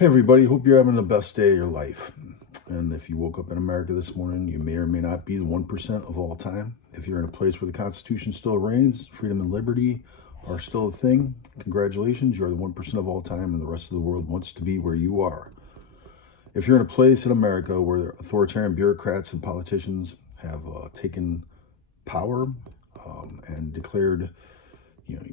Hey everybody, hope you're having the best day of your life. And if you woke up in America this morning, you may or may not be the 1% of all time. If you're in a place where the Constitution still reigns, freedom and liberty are still a thing, congratulations, you're the 1% of all time, and the rest of the world wants to be where you are. If you're in a place in America where authoritarian bureaucrats and politicians have taken power and declared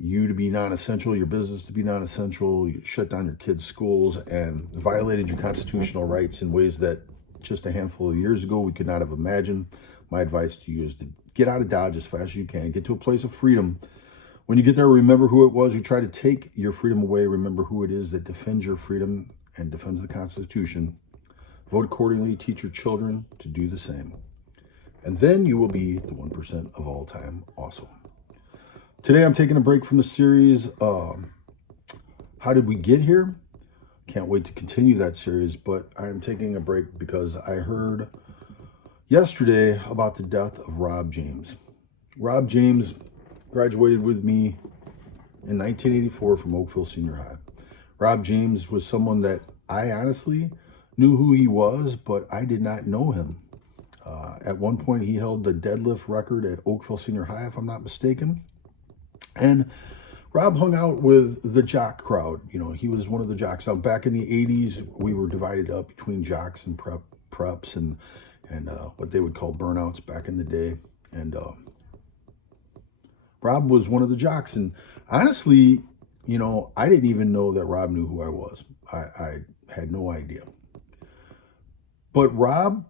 you to be non-essential, your business to be non-essential, you shut down your kids' schools, and violated your constitutional rights in ways that just a handful of years ago we could not have imagined. My advice to you is to get out of Dodge as fast as you can. Get to a place of freedom. When you get there, remember who it was who tried to take your freedom away. Remember who it is that defends your freedom and defends the Constitution. Vote accordingly. Teach your children to do the same. And then you will be the 1% of all time also. Today I'm taking a break from the series, How Did We Get Here? Can't wait to continue that series, but I'm taking a break because I heard yesterday about the death of Rob James. Rob James graduated with me in 1984 from Oakville Senior High. Rob James was someone that I honestly knew who he was, but I did not know him. At one point, he held the deadlift record at Oakville Senior High, if I'm not mistaken. And Rob hung out with the jock crowd. You know, he was one of the jocks. Now, back in the 80s, we were divided up between jocks and preps and what they would call burnouts back in the day. And Rob was one of the jocks. And honestly, you know, I didn't even know that Rob knew who I was. I had no idea. But Rob,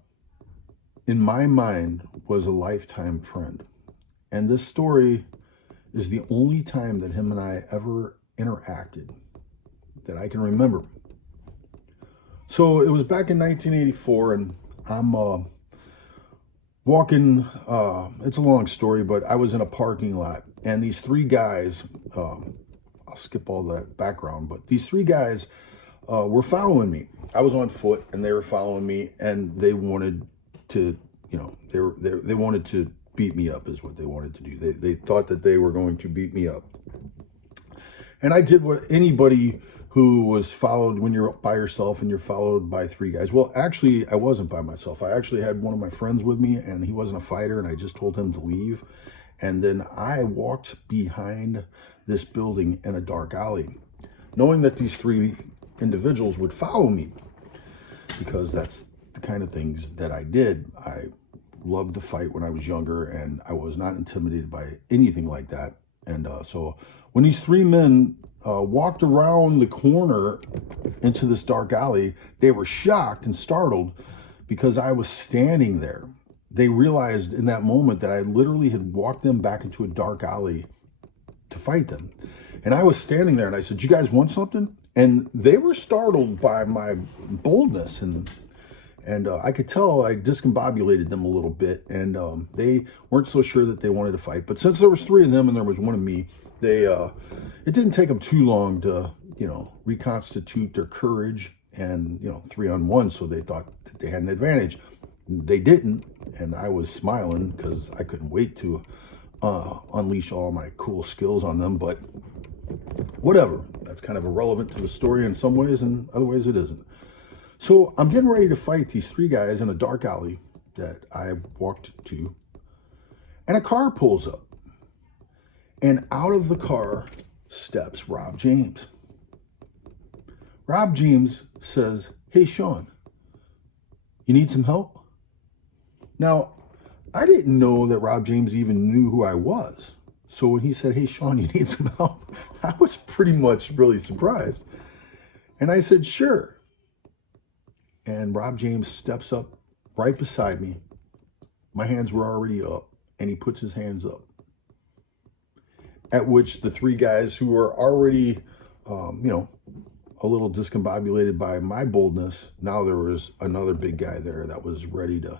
in my mind, was a lifetime friend. And this story is the only time that him and I ever interacted that I can remember. So it was back in 1984, and I'm walking, it's a long story, but I was in a parking lot, and these three guys, I'll skip all that background, but these three guys were following me. I was on foot, and they were following me, and they wanted to, you know, they wanted to beat me up is what they wanted to do. They thought that they were going to beat me up. And I did what anybody who was followed when you're by yourself and you're followed by three guys. Well, actually, I wasn't by myself. I actually had one of my friends with me, and he wasn't a fighter, and I just told him to leave. And then I walked behind this building in a dark alley, knowing that these three individuals would follow me, because that's the kind of things that I did. I loved to fight when I was younger, and I was not intimidated by anything like that. And so when these three men walked around the corner into this dark alley, they were shocked and startled because I was standing there. They realized in that moment that I literally had walked them back into a dark alley to fight them. And I was standing there, and I said, "You guys want something?" And they were startled by my boldness, and I could tell I discombobulated them a little bit, and they weren't so sure that they wanted to fight. But since there was three of them and there was one of me, it didn't take them too long to, you know, reconstitute their courage and, you know, 3-on-1. So they thought that they had an advantage. They didn't, and I was smiling because I couldn't wait to unleash all my cool skills on them. But whatever, that's kind of irrelevant to the story in some ways, and other ways it isn't. So I'm getting ready to fight these three guys in a dark alley that I walked to, and a car pulls up, and out of the car steps Rob James. Rob James says, "Hey, Sean, you need some help?" Now, I didn't know that Rob James even knew who I was. So when he said, "Hey, Sean, you need some help," I was pretty much really surprised. And I said, "Sure." And Rob James steps up right beside me. My hands were already up, and he puts his hands up. At which the three guys who were already, you know, a little discombobulated by my boldness, now there was another big guy there that was ready to,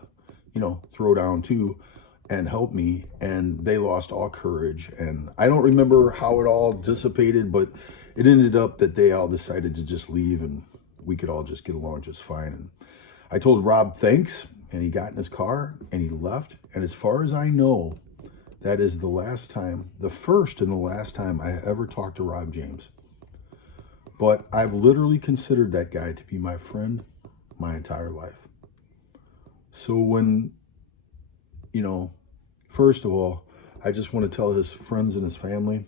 you know, throw down too and help me. And they lost all courage. And I don't remember how it all dissipated, but it ended up that they all decided to just leave, and we could all just get along just fine. And I told Rob thanks, and he got in his car and he left. And as far as I know, that is the last time, the first and the last time I ever talked to Rob James. but I've literally considered that guy to be my friend my entire life. So when, first of all, I just want to tell his friends and his family,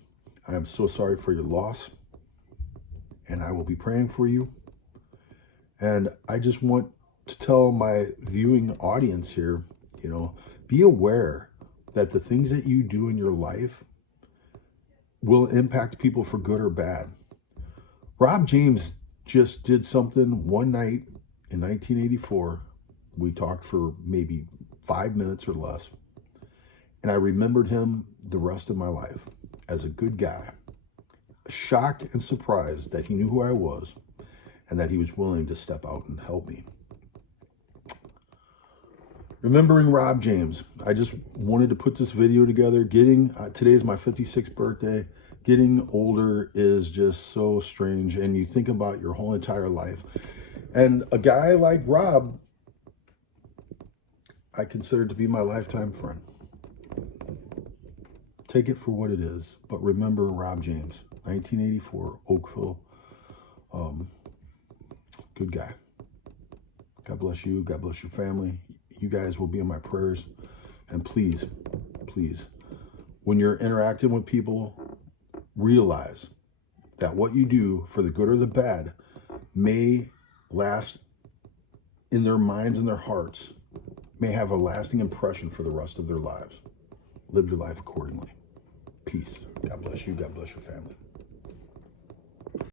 I am so sorry for your loss, and I will be praying for you. And I just want to tell my viewing audience here, be aware that the things that you do in your life will impact people for good or bad. Rob James just did something one night in 1984. We talked for maybe 5 minutes or less. And I remembered him the rest of my life as a good guy, shocked and surprised that he knew who I was and that he was willing to step out and help me. Remembering Rob James, I just wanted to put this video together. Today is my 56th birthday. Getting older is just so strange, and you think about your whole entire life. And a guy like Rob, I consider to be my lifetime friend. Take it for what it is, but remember Rob James, 1984, Oakville. Good guy. God bless you. God bless your family. You guys will be in my prayers. And please, please, when you're interacting with people, realize that what you do, for the good or the bad, may last in their minds and their hearts, may have a lasting impression for the rest of their lives. Live your life accordingly. Peace. God bless you. God bless your family.